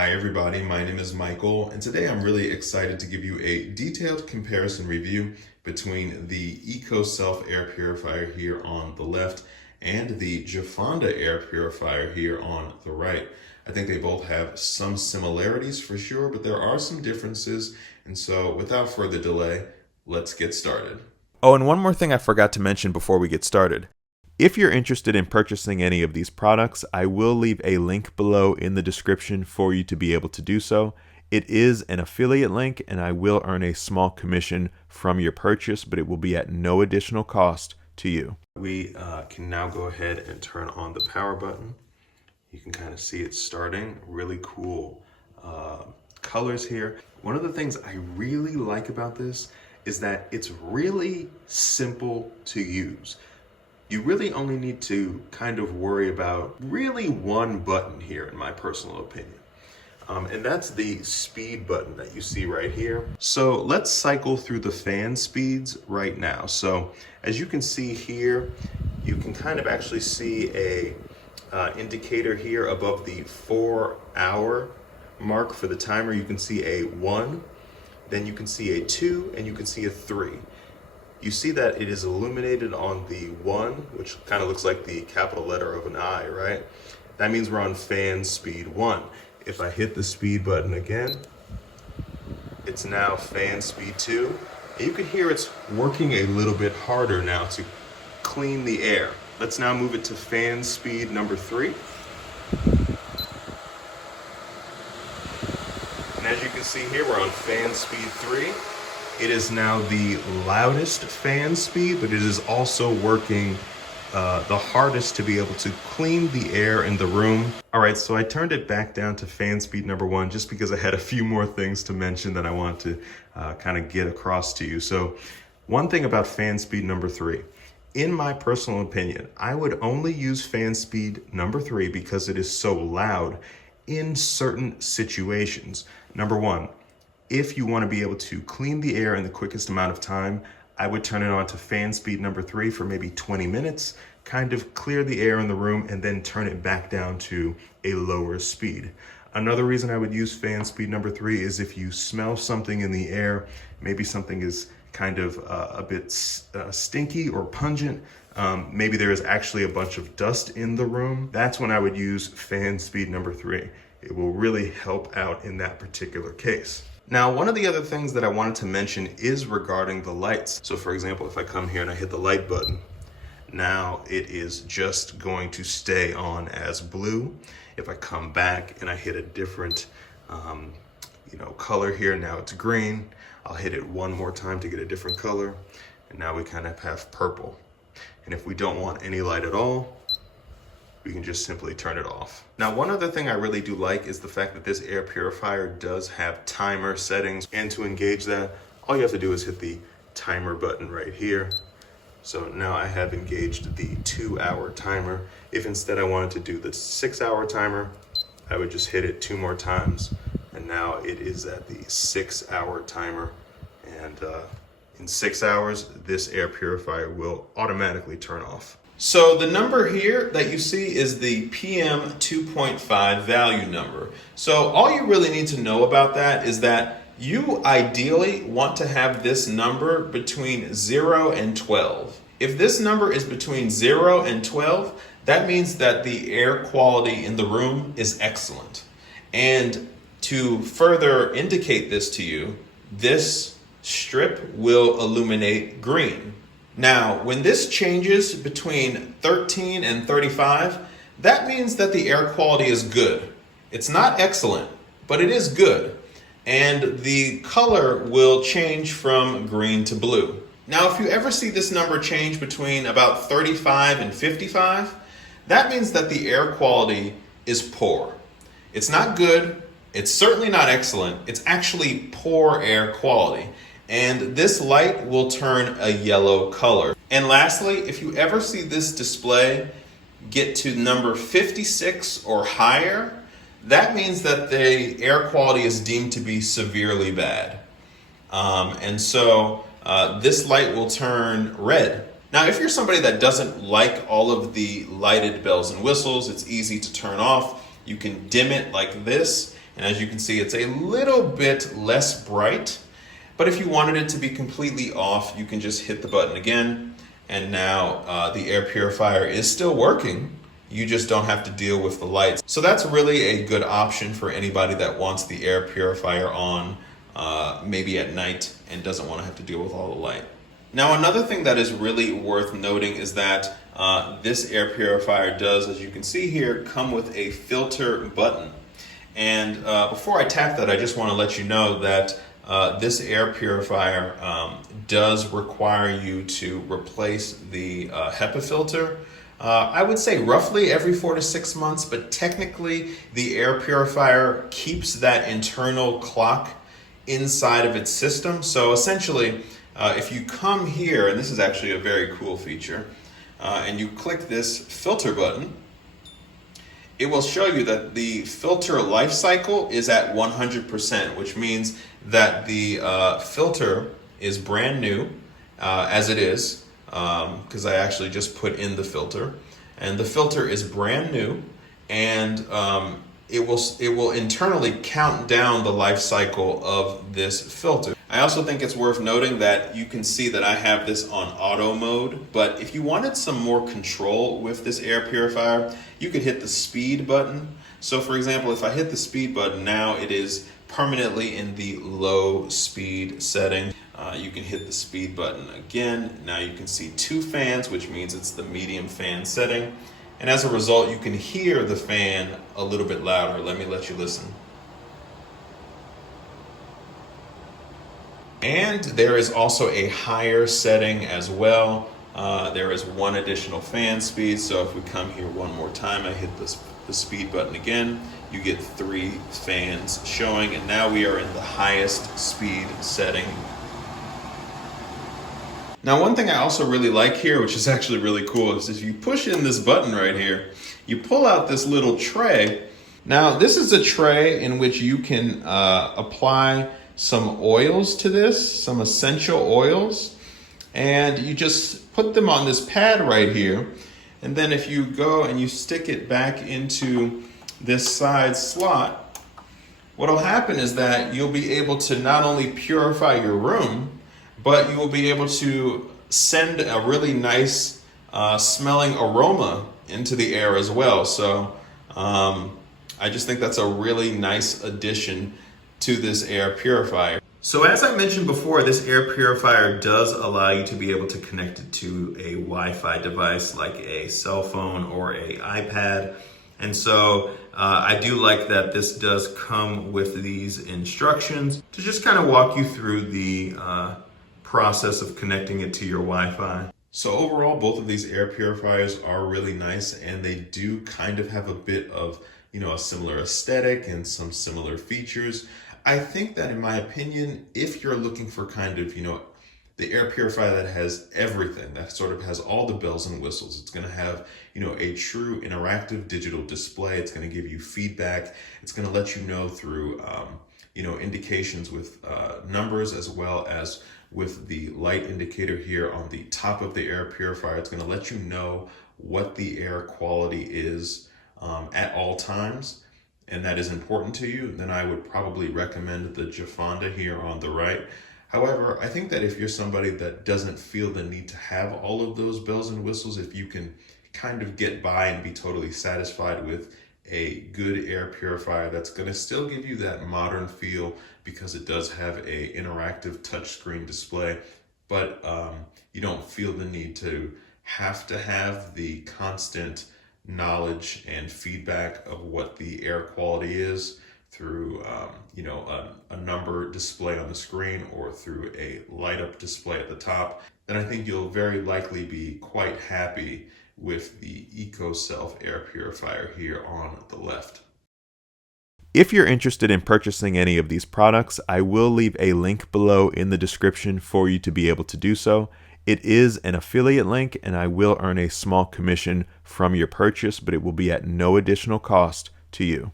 Hi everybody, my name is Michael, and today I'm really excited to give you a detailed comparison review between the Ecoself air purifier here on the left and the Jafanda air purifier here on the right. I think they both have some similarities for sure, but there are some differences, and so without further delay, let's get started. Oh, and one more thing I forgot to mention before we get started. If you're interested in purchasing any of these products, I will leave a link below in the description for you to be able to do so. It is an affiliate link, and I will earn a small commission from your purchase, but it will be at no additional cost to you. We can now go ahead and turn on the power button. You can kind of see it starting. Really cool colors here. One of the things I really like about this is that it's really simple to use. You really only need to kind of worry about really one button here, in my personal opinion. And that's the speed button that you see right here. So let's cycle through the fan speeds right now. So as you can see here, you can kind of actually see a indicator here above the 4-hour mark for the timer. You can see a 1, then you can see a 2, and you can see a 3. You see that it is illuminated on the 1, which kind of looks like the capital letter of an I, right? That means we're on fan speed 1. If I hit the speed button again, it's now fan speed 2. And you can hear it's working a little bit harder now to clean the air. Let's now move it to fan speed number 3. And as you can see here, we're on fan speed 3. It is now the loudest fan speed, but it is also working the hardest to be able to clean the air in the room. All right, so I turned it back down to fan speed number 1 just because I had a few more things to mention that I want to kind of get across to you. So one thing about fan speed number 3, in my personal opinion, I would only use fan speed number 3 because it is so loud in certain situations. Number 1, if you want to be able to clean the air in the quickest amount of time, I would turn it on to fan speed number 3 for maybe 20 minutes, kind of clear the air in the room, and then turn it back down to a lower speed. Another reason I would use fan speed number 3 is if you smell something in the air, maybe something is kind of a bit stinky or pungent, maybe there is actually a bunch of dust in the room, that's when I would use fan speed number 3. It will really help out in that particular case. Now, one of the other things that I wanted to mention is regarding the lights. So for example, if I come here and I hit the light button, now it is just going to stay on as blue. If I come back and I hit a different color here, now it's green. I'll hit it one more time to get a different color. And now we kind of have purple. And if we don't want any light at all, we can just simply turn it off. Now, one other thing I really do like is the fact that this air purifier does have timer settings. And to engage that, all you have to do is hit the timer button right here. So now I have engaged the 2-hour timer. If instead I wanted to do the 6-hour timer, I would just hit it 2 more times. And now it is at the 6-hour timer. And in 6 hours, this air purifier will automatically turn off. So the number here that you see is the PM 2.5 value number. So all you really need to know about that is that you ideally want to have this number between 0 and 12. If this number is between 0 and 12, that means that the air quality in the room is excellent. And to further indicate this to you, this strip will illuminate green. Now, when this changes between 13 and 35, that means that the air quality is good. It's not excellent, but it is good. And the color will change from green to blue. Now, if you ever see this number change between about 35 and 55, that means that the air quality is poor. It's not good. It's certainly not excellent. It's actually poor air quality. And this light will turn a yellow color. And lastly, if you ever see this display get to number 56 or higher, that means that the air quality is deemed to be severely bad. And so this light will turn red. Now, if you're somebody that doesn't like all of the lighted bells and whistles, it's easy to turn off. You can dim it like this, And as you can see, it's a little bit less bright. But if you wanted it to be completely off, you can just hit the button again. And now the air purifier is still working. You just don't have to deal with the lights. So that's really a good option for anybody that wants the air purifier on maybe at night and doesn't want to have to deal with all the light. Now, another thing that is really worth noting is that this air purifier does, as you can see here, come with a filter button. And before I tap that, I just want to let you know that this air purifier does require you to replace the HEPA filter. I would say roughly every 4 to 6 months, but technically the air purifier keeps that internal clock inside of its system. So essentially, if you come here, and this is actually a very cool feature, and you click this filter button, it will show you that the filter life cycle is at 100%, which means that the filter is brand new, as it is, because I actually just put in the filter, and the filter is brand new, and it will internally count down the life cycle of this filter. I also think it's worth noting that you can see that I have this on auto mode, but if you wanted some more control with this air purifier, you could hit the speed button. So for example, if I hit the speed button, now it is permanently in the low speed setting. You can hit the speed button again. Now you can see 2 fans, which means it's the medium fan setting. And as a result, you can hear the fan a little bit louder. Let you listen. And there is also a higher setting as well. There is 1 additional fan speed. So if we come here one more time, I hit the speed button again, you get 3 fans showing. And now we are in the highest speed setting. Now, one thing I also really like here, which is actually really cool, is if you push in this button right here, you pull out this little tray. Now, this is a tray in which you can apply some oils to this, some essential oils, and you just put them on this pad right here. And then if you go and you stick it back into this side slot, what'll happen is that you'll be able to not only purify your room, but you will be able to send a really nice smelling aroma into the air as well. So I just think that's a really nice addition to this air purifier. So as I mentioned before, this air purifier does allow you to be able to connect it to a Wi-Fi device like a cell phone or a iPad. And so I do like that this does come with these instructions to just kind of walk you through the process of connecting it to your Wi-Fi. So overall, both of these air purifiers are really nice, and they do kind of have a bit of, a similar aesthetic and some similar features. I think that, in my opinion, if you're looking for kind of, the air purifier that has everything, that sort of has all the bells and whistles, it's going to have, a true interactive digital display. It's going to give you feedback. It's going to let you know through, indications with numbers, as well as with the light indicator here on the top of the air purifier. It's going to let you know what the air quality is at all times, and that is important to you. Then I would probably recommend the Jafanda here on the right. However, I think that if you're somebody that doesn't feel the need to have all of those bells and whistles, if you can kind of get by and be totally satisfied with a good air purifier that's going to still give you that modern feel, because it does have a interactive touchscreen display, but you don't feel the need to have the constant knowledge and feedback of what the air quality is through a number display on the screen or through a light up display at the top, then I think you'll very likely be quite happy with the Ecoself air purifier here on the left. If you're interested in purchasing any of these products, I will leave a link below in the description for you to be able to do so. It is an affiliate link, and I will earn a small commission from your purchase, but it will be at no additional cost to you.